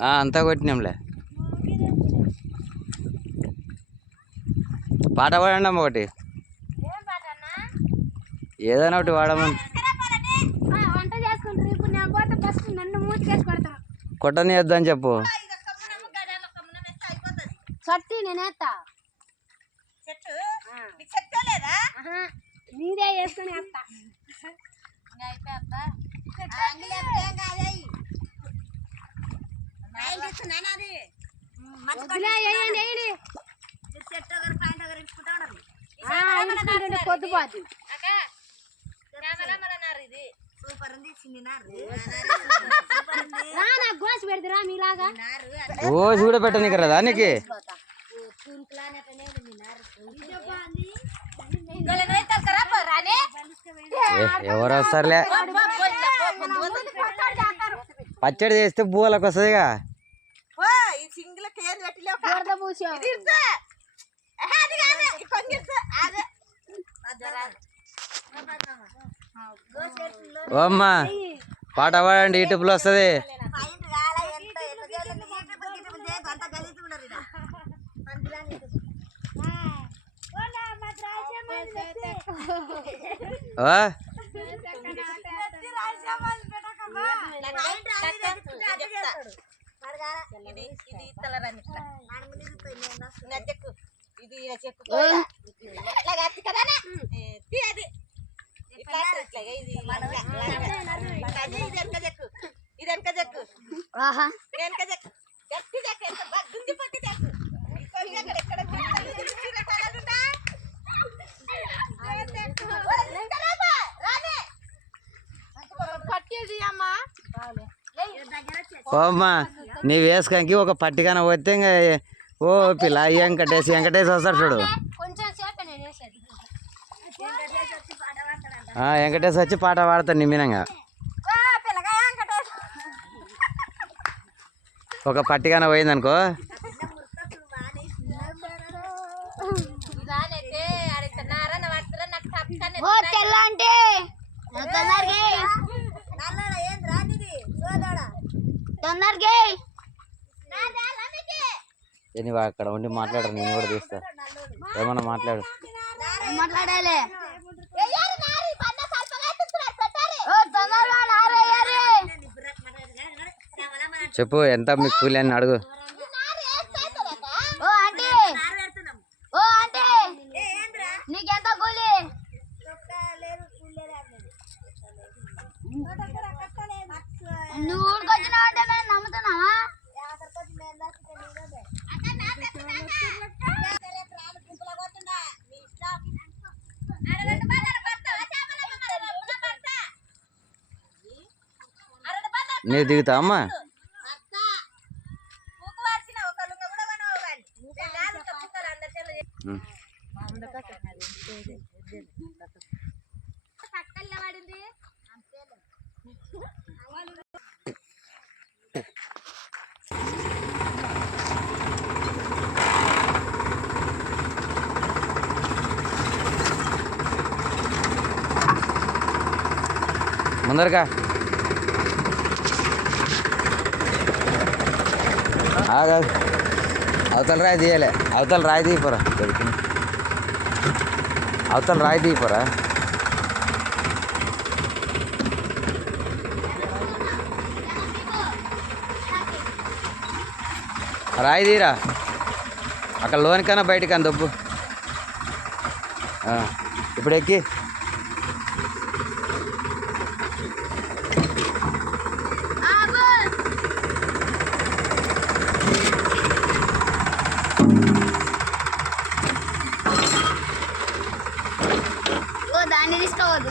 అంతా కొట్టినాంలే. పాట పాడండి అమ్మ ఒకటి, ఏదైనా ఒకటి వాడమని. కొట్టని వద్దని చెప్పు. నీదే వేసుకుని పొద్దుపోద్ది. గోసి పెడతారా మీలాగా? గోసి కూడా పెట్టనీకి రాదా నీకు? ఎవరు వస్తారులే, పచ్చడి చేస్తే బూలకు వస్తుందిగా. అమ్మా పాట పాడండి, యూట్యూబ్లో వస్తుంది. అమ్మా నీ వేసుకానికి ఒక పట్టికన పోతే ఇంకా ఓ పిల్ల వెంకటేష్ వస్తాడు చూడు. వెంకటేష్ వచ్చి పాట పాడతాడు నిమ్మినంగా. ఒక పట్టికన పోయిందనుకో, నేను అక్కడ ఉండి మాట్లాడరు, నేను కూడా తీస్తా. ఏమన్నా మాట్లాడు. చెప్పు ఎంత మీ కూలి అని అడుగు. నేను దిగుతా అమ్మా. ముందరగా అవతల రాయి తీయాలి, అవతల రాయి తీయపోరా, అవతల రాయి తీయపోరా. రాయి తీరా, అక్కడ లోనికన్నా బయటకన్నా దొబ్బు. ఇప్పుడు ఎక్కి దాన్ని తీసుకోవద్దు.